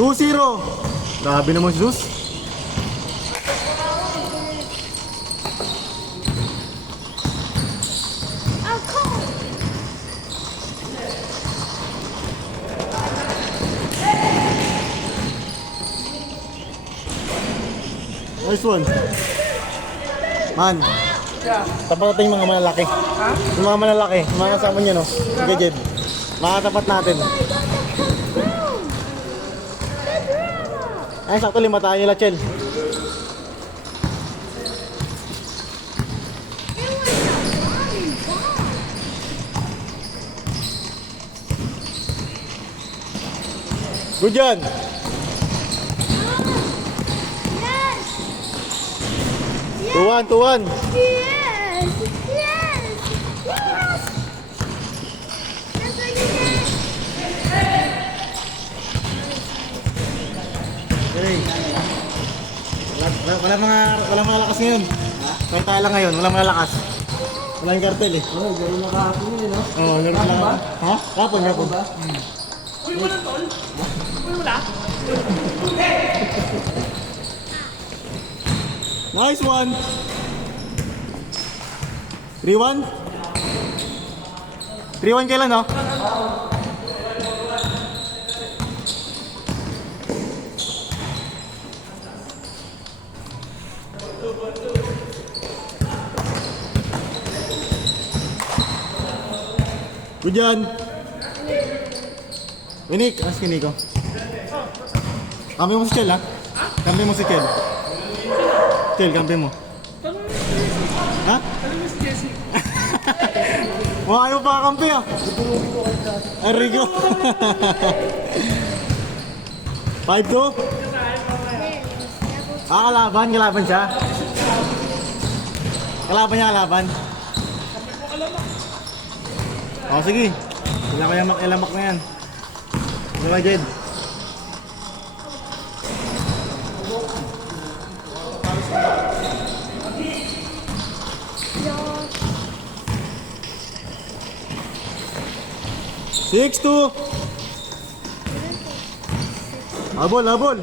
2-0. Grabe naman si Zeus. Nice one. Man. Tapat natin yung mga malalaki. Ha? Yung mga malalaki. Yung mga kasama niya, no? Sige, Jed. Makatapat natin. Ay, sakto 5 tayo nila, Chel. Good yan. Yes! 2-1, 2-1. Yes! Yes! Yes! That's what you did! Okay. Wala mga lakas ngayon. Kahit tayo lang ngayon, wala mga lakas. Wala yung kartel eh. Oo, gano'n na kahapon yun, no? Oo, laro Kapon lang. ba? Ha? Kapon, kapon. ba? Uy, wala tol. Uy, wala. Nice one. 3-1. 3-1 kailan, no? Good yan. Winik, ask ni Nico. Kampi mo si Chel, ha? Kampi mo si Chel. Chel, kampi mo. Ha? Alam mo si Jessie. Mukha ayaw pa kakampi, ah. Arrigo. 5-2. Ah, kalaban siya. Kalaban niya, kalaban. Oh, sige. Wala ko yung elamak na yan. Diba, Jed? Six, 2. Habol, habol.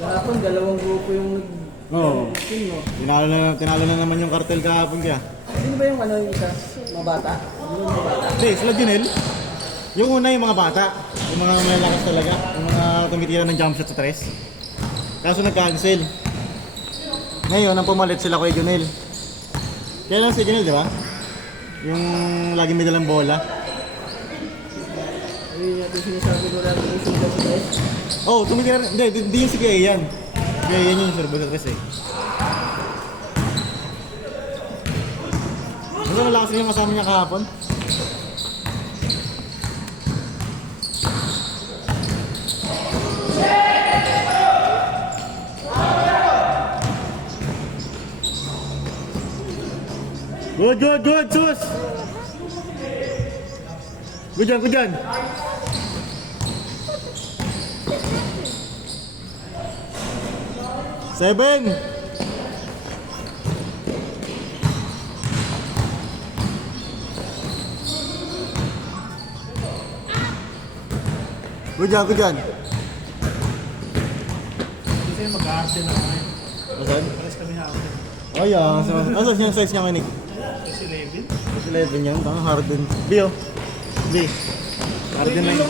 Kahapon, dalawang grupo yung Oo. team, no? Tinalo na naman yung kartel kahapon kaya. Sino ba yung ano yung isa? Mabata? Sino yung mabata? Hindi, sila Junel. Yung una yung mga bata. Yung mga malalakas talaga. Yung mga tumitira ng jump shot sa tres. Kaso nag-cancel. Ngayon, ang pumalit sila kay Junel. Kaya lang si Junel, di ba? Yung lagi may dalang bola. Ayun natin sinasabi ko natin yung sugat sa guys. Oh, tumitira rin. Hindi yung si Kaya yan. Kaya yan yung servo sa tres eh. Mas malakas yung kasama niya kahapon. Good, good, good, sus! Good yan, good yan. Seven. Good yan, good yan. Kasi mag-aarte na kami. Asan? Pares kami hapon. Oh yeah, asan yung size niya manik? Kasi 11. 11 yan, tama Harden. B oh. B. Harden 9.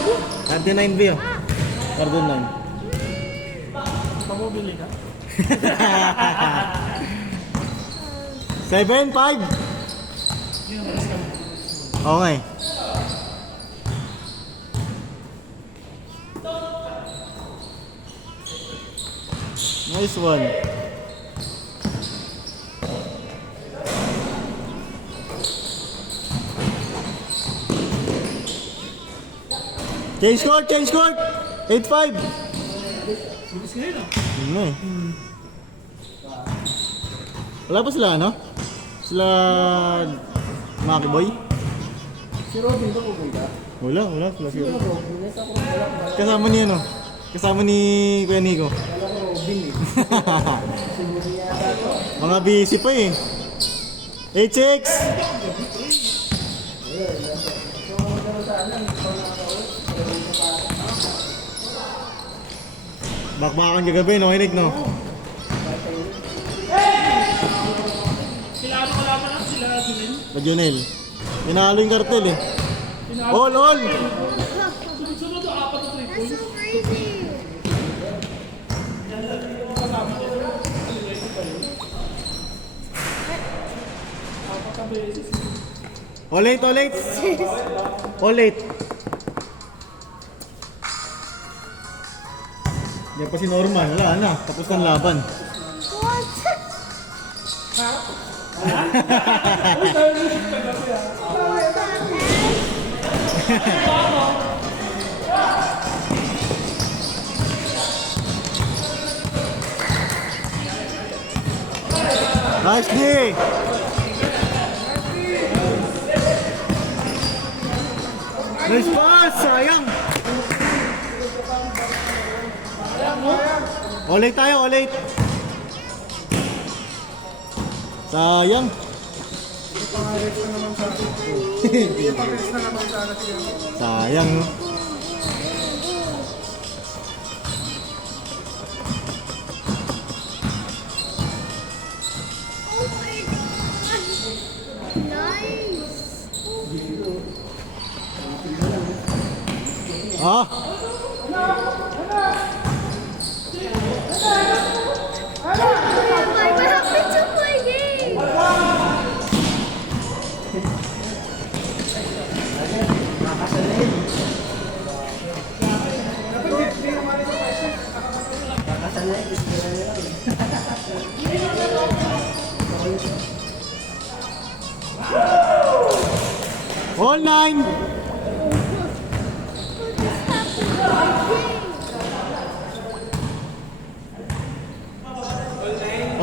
Harden 9 B oh. Harden 9. Pamobili ka? 7, 5. Oo nga eh. Nice one. Change court, change court. 8-5. Bilis ngayon ah. Yun na eh. Wala pa sila, ano? Sila... Maki Boy? Si Robin ba pupunta? Wala. Sila Sino siguro. Robin? Nasa ko wala. Kasama ni ano? Kasama ni Kuya Nico. Wala ko Robin eh. Siguro yata to. Mga busy pa eh. Hey, chicks! So, gano'n sana. Ikaw nakakaulit. Bakbakan kagabi, no? Hinig, no? Sila ano kalaban lang sila Junel. Bajonel. Pinalo yung kartel eh. All! Sunod-sunod ang 4 na 3 That's points. so crazy. All eight! All eight! Yan pa si Norman. Wala na. Tapos ng laban. What? Nice D! Nice pass! Sayang! All eight tayo, all eight! Sayang! Sayang, no? Oh my god. Nice. Ah! What happened to my game? All nine! What just happened to my game?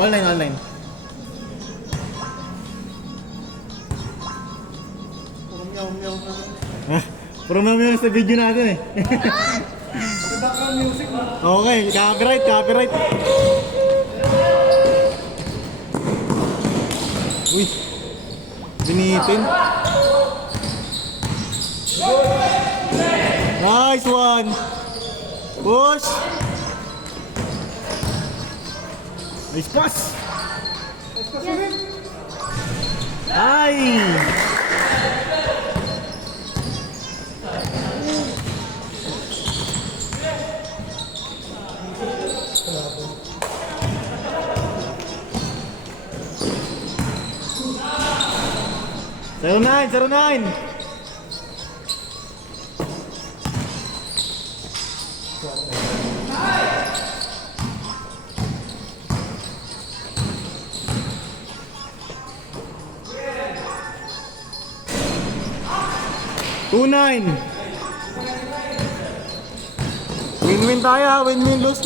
All nine. Ah, puro meow sa video natin eh. Okay, copyright. Uy, binitin. Nice one. Push. Nice pass. Ay. Zero nine. Two nine. Win-win tayo ha. Win-win, lose.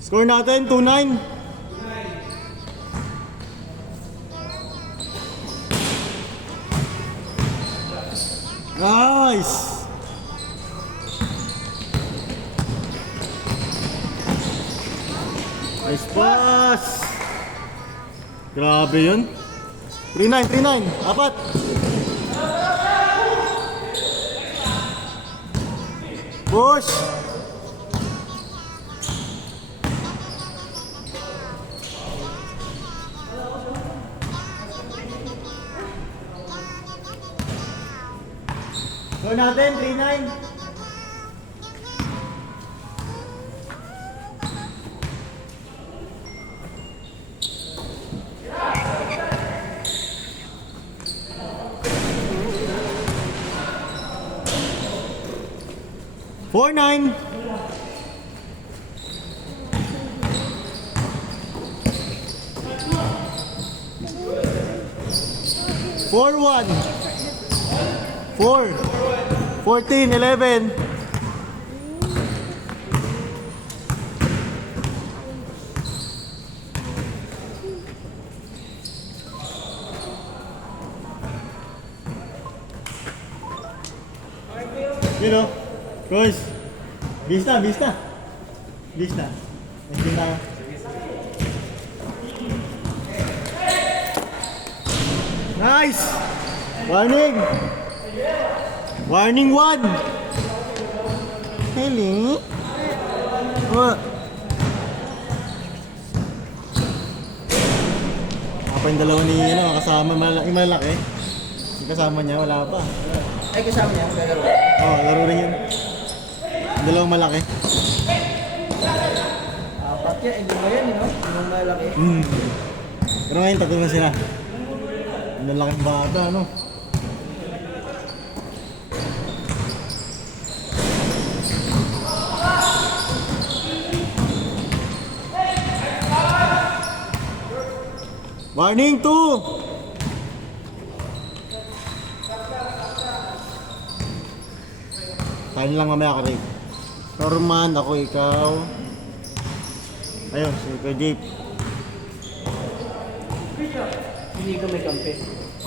Score natin, 2-9. Nice! Nice pass! Grabe yun. 3-9. Apat. Push! Go natin, 3-9. 4-1. 4. 14, 11. You know, guys, bis na. Bis na. Next game tayo. Nice! Warning! Warning 1! Hello? What? Apa yung dalawa ni kasama yung malaki? Yung kasama niya, wala pa. Ay, kasama niya, maglalaro. Oo, laro rin yun. Yung dalawang malaki. Apat yan, hindi ba yan, no? Yung malaki. Pero ngayon, tatlo na sila. Ang laking bata, no? Warning 2! Tayo lang mamaya ka, Rick. Norman, ako, ikaw. Ayun, si Kuya Jeep. Hindi ko may kampi.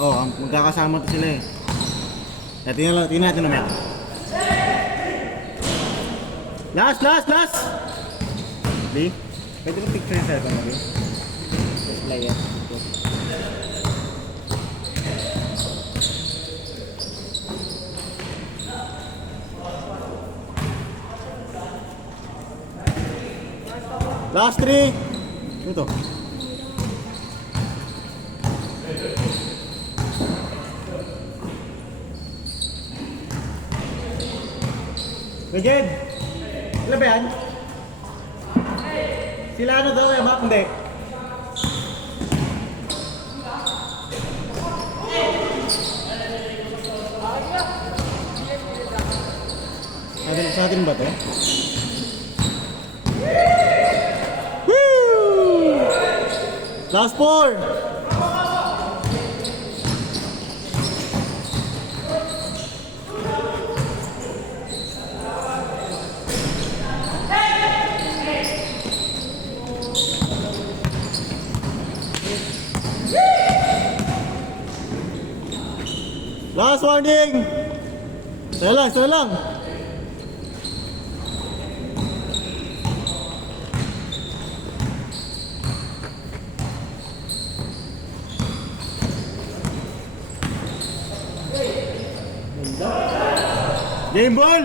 Oo, magkakasama to sila eh. Tingnan natin mamaya. Last! Di? Pwede mo picture yung cellphone mo, Di? Player. Last 3! Ito. Legend! Ilan ba yan? Sila ano daw eh, Mac? Hindi. Sa atin ba ito? Woo! Last 4! Last warning! Isa lang. Game ball!